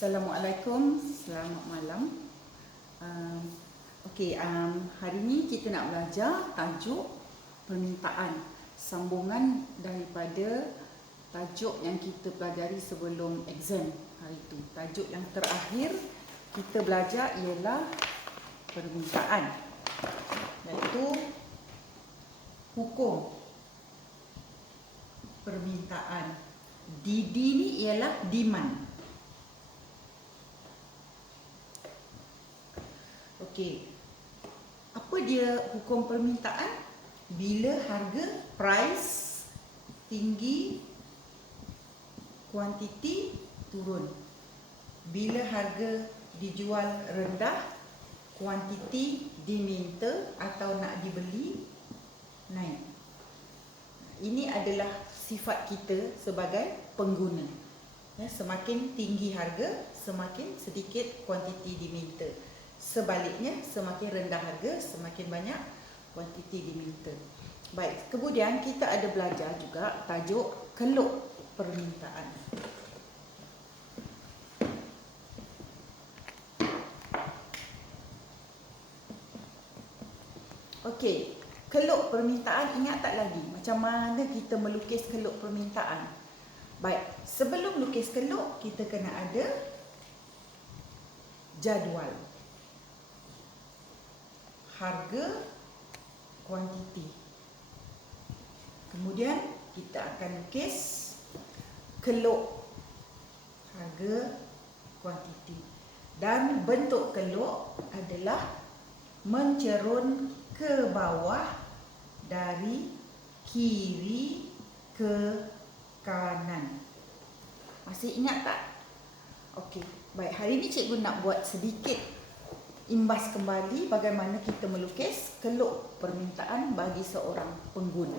Assalamualaikum, selamat malam. Hari ini kita nak belajar tajuk permintaan, sambungan daripada tajuk yang kita pelajari sebelum exam hari itu. Tajuk yang terakhir kita belajar ialah permintaan, iaitu hukum permintaan. DD ni ialah demand. Okey. Apa dia hukum permintaan? Bila harga, price tinggi, kuantiti turun. Bila harga dijual rendah, kuantiti diminta atau nak dibeli naik. Ini adalah sifat kita sebagai pengguna. Semakin tinggi harga, semakin sedikit kuantiti diminta. Sebaliknya, semakin rendah harga, semakin banyak kuantiti diminta. Baik, kemudian kita ada belajar juga tajuk keluk permintaan. Okey, keluk permintaan, ingat tak lagi macam mana kita melukis keluk permintaan? Baik, sebelum lukis keluk, kita kena ada jadual. Harga, kuantiti. Kemudian kita akan lukis keluk harga, kuantiti. Dan bentuk keluk adalah mencerun ke bawah dari kiri ke kanan. Masih ingat tak? Okey, baik, hari ini cikgu nak buat sedikit imbas kembali bagaimana kita melukis keluk permintaan bagi seorang pengguna.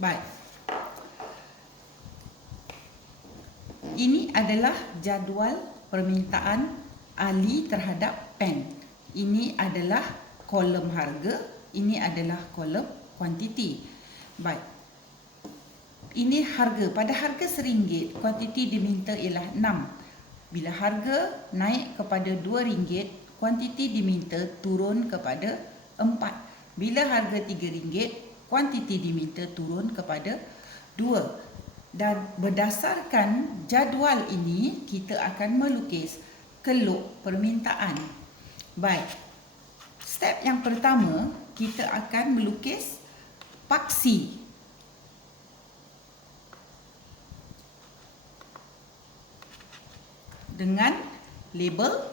Baik. Ini adalah jadual permintaan Ali terhadap pen. Ini adalah kolom harga, ini adalah kolom kuantiti. Baik. Ini harga. Pada harga RM1, kuantiti diminta ialah 6. Bila harga naik kepada RM2, kuantiti diminta turun kepada 4. Bila harga RM3, kuantiti diminta turun kepada 2. Dan berdasarkan jadual ini, kita akan melukis keluk permintaan. Baik. Step yang pertama, kita akan melukis paksi. Dengan label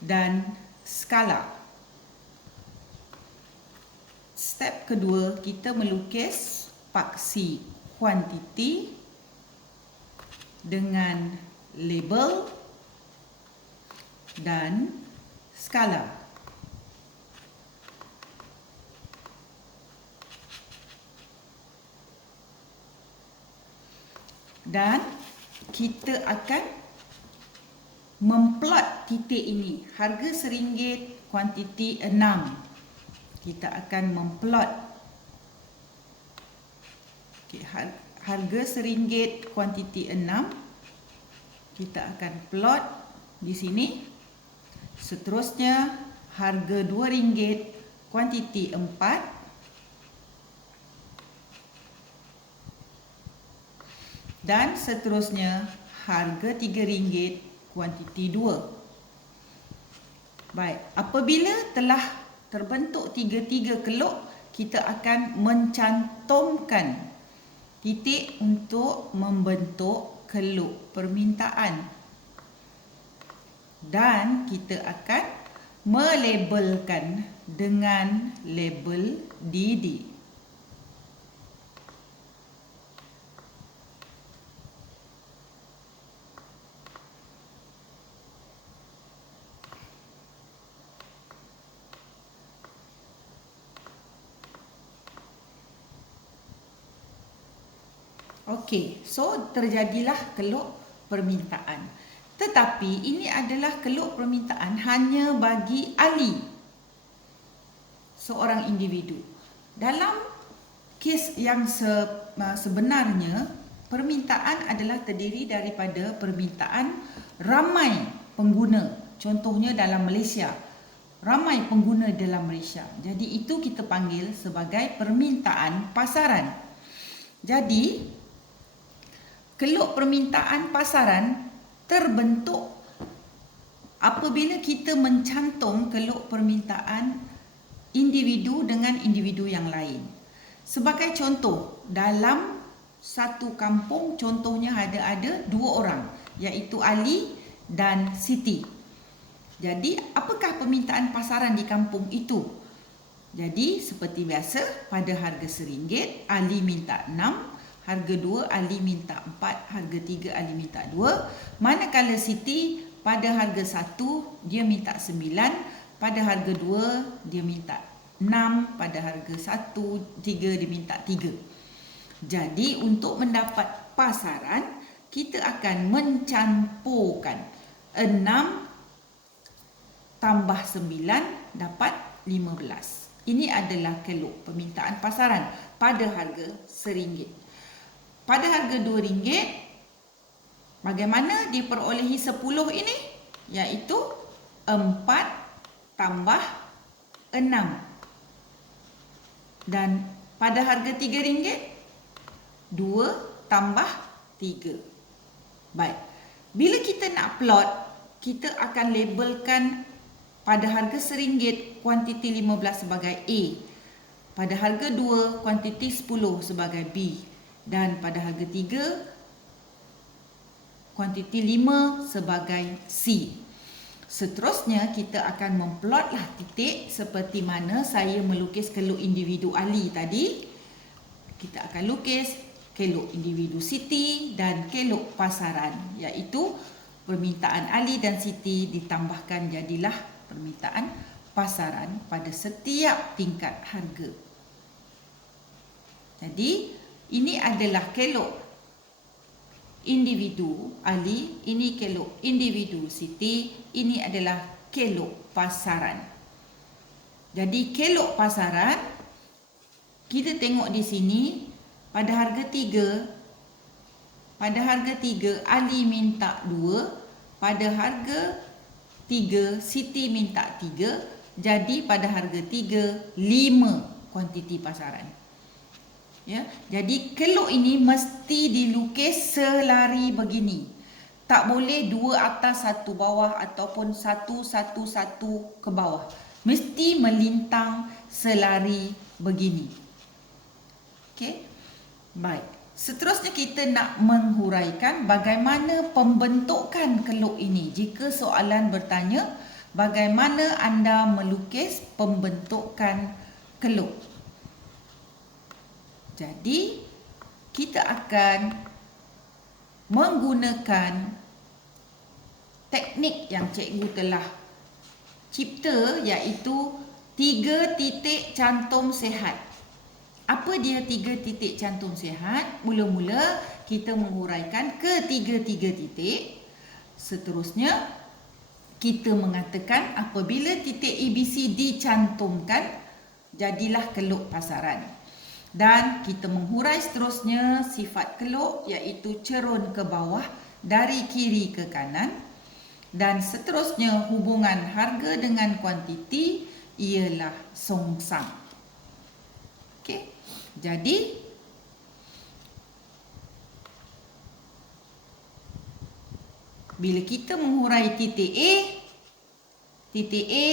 dan skala. Step kedua, kita melukis paksi kuantiti dengan label dan skala. Dan kita akan memplot titik ini. Harga RM1, kuantiti 6. Kita akan memplot. Harga RM1, kuantiti 6. Kita akan plot di sini. Seterusnya, harga RM2, kuantiti 4. Dan seterusnya, harga RM3, kuantiti 2. Baik, apabila telah terbentuk tiga-tiga keluk, kita akan mencantumkan titik untuk membentuk keluk permintaan. Dan kita akan melabelkan dengan label DD. Okey, so terjadilah keluk permintaan. Tetapi ini adalah keluk permintaan hanya bagi Ali, seorang individu. Dalam kes yang sebenarnya, permintaan adalah terdiri daripada permintaan ramai pengguna. Contohnya dalam Malaysia, ramai pengguna dalam Malaysia. Jadi itu kita panggil sebagai permintaan pasaran. Jadi keluk permintaan pasaran terbentuk apabila kita mencantum keluk permintaan individu dengan individu yang lain. Sebagai contoh, dalam satu kampung contohnya ada dua orang, iaitu Ali dan Siti. Jadi apakah permintaan pasaran di kampung itu? Jadi seperti biasa, pada harga RM1 Ali minta 6, harga 2 Ali minta 4, harga 3 Ali minta 2. Manakala Siti pada harga 1 dia minta 9, pada harga 2 dia minta 6, pada harga 1, 3 dia minta 3. Jadi untuk mendapat pasaran, kita akan mencampurkan 6 tambah 9 dapat 15. Ini adalah keluk permintaan pasaran pada harga RM1. Pada harga RM2, bagaimana diperolehi 10 ini? Iaitu 4 tambah 6. Dan pada harga RM3, 2 tambah 3. Baik. Bila kita nak plot, kita akan labelkan pada harga RM1 kuantiti 15 sebagai A. Pada harga 2 kuantiti 10 sebagai B. Dan pada harga 3 kuantiti 5 sebagai C. Seterusnya kita akan memplotlah titik seperti mana saya melukis keluk individu Ali tadi. Kita akan lukis keluk individu Siti dan keluk pasaran, iaitu permintaan Ali dan Siti ditambahkan jadilah permintaan pasaran pada setiap tingkat harga. Jadi ini adalah keluk individu Ali, ini keluk individu Siti, ini adalah keluk pasaran. Jadi keluk pasaran, kita tengok di sini pada harga 3, Ali minta 2, pada harga 3 Siti minta 3, jadi pada harga 3 5 kuantiti pasaran. Ya, jadi keluk ini mesti dilukis selari begini. Tak boleh 2 atas 1 bawah ataupun 1 1 1 ke bawah. Mesti melintang selari begini. Okey. Baik. Seterusnya kita nak menghuraikan bagaimana pembentukan keluk ini. Jika soalan bertanya, bagaimana anda melukis pembentukan keluk? Jadi, kita akan menggunakan teknik yang cikgu telah cipta, iaitu 3 titik cantum sihat. Apa dia 3 titik cantum sihat? Mula-mula kita menguraikan ke 3 titik. Seterusnya, kita mengatakan apabila titik ABC dicantumkan, jadilah keluk pasaran. Dan kita menghurai seterusnya sifat keluk, iaitu cerun ke bawah dari kiri ke kanan. Dan seterusnya hubungan harga dengan kuantiti ialah songsang. Okey. Jadi bila kita menghurai titik A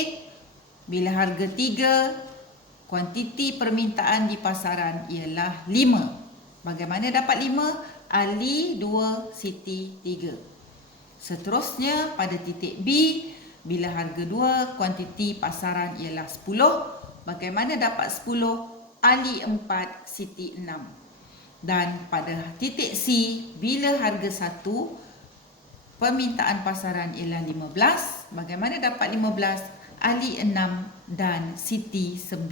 bila harga 3, kuantiti permintaan di pasaran ialah 5. Bagaimana dapat 5? Ali 2, Siti 3. Seterusnya pada titik B, bila harga 2, kuantiti pasaran ialah 10. Bagaimana dapat 10? Ali 4, Siti 6. Dan pada titik C, bila harga 1, permintaan pasaran ialah 15. Bagaimana dapat 15? Ali 6 dan Siti 9.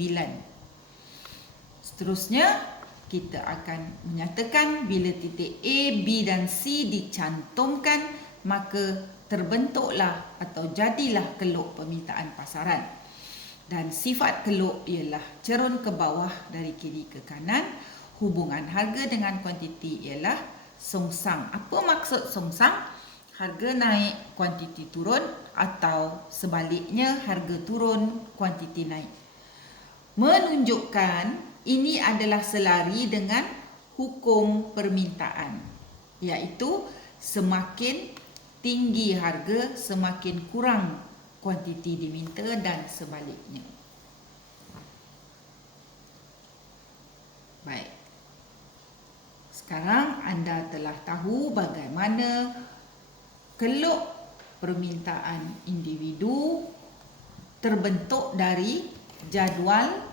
Seterusnya, kita akan menyatakan bila titik A, B dan C dicantumkan, maka terbentuklah atau jadilah keluk permintaan pasaran. Dan sifat keluk ialah cerun ke bawah dari kiri ke kanan. Hubungan harga dengan kuantiti ialah songsang. Apa maksud songsang? Harga naik, kuantiti turun, atau sebaliknya harga turun, kuantiti naik. Menunjukkan ini adalah selari dengan hukum permintaan, iaitu semakin tinggi harga, semakin kurang kuantiti diminta dan sebaliknya. Baik. Sekarang anda telah tahu bagaimana keluk permintaan individu terbentuk dari jadual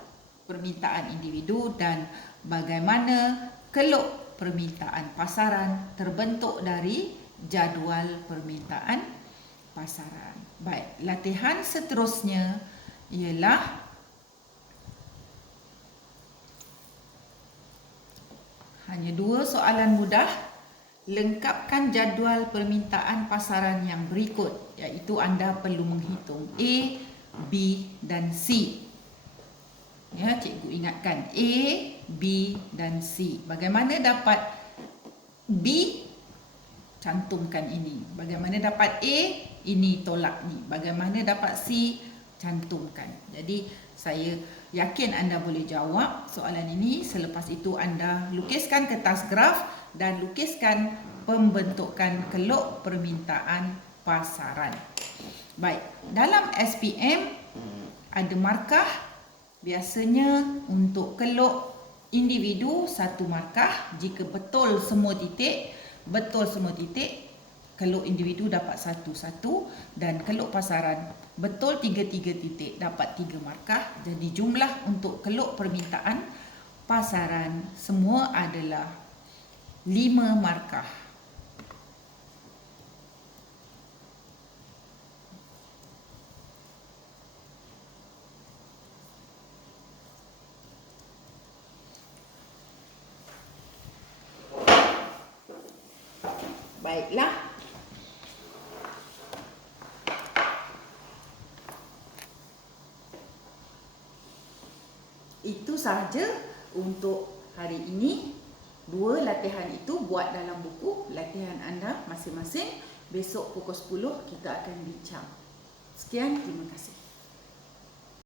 permintaan individu dan bagaimana keluk permintaan pasaran terbentuk dari jadual permintaan pasaran. Baik, latihan seterusnya ialah hanya 2 soalan mudah. Lengkapkan jadual permintaan pasaran yang berikut, iaitu anda perlu menghitung A, B dan C. Ya, cikgu ingatkan A, B dan C. Bagaimana dapat B? Cantumkan ini. Bagaimana dapat A? Ini tolak ni. Bagaimana dapat C? Cantumkan. Jadi saya yakin anda boleh jawab soalan ini. Selepas itu anda lukiskan kertas graf dan lukiskan pembentukan keluk permintaan pasaran. Baik, dalam SPM ada markah. Biasanya untuk keluk individu 1 markah. Jika betul semua titik, keluk individu dapat 1 dan keluk pasaran betul 3 titik dapat 3 markah. Jadi jumlah untuk keluk permintaan pasaran semua adalah 5 markah. Baiklah. Itu sahaja untuk hari ini. 2 latihan itu buat dalam buku latihan anda masing-masing. Besok pukul 10 kita akan bincang. Sekian, terima kasih.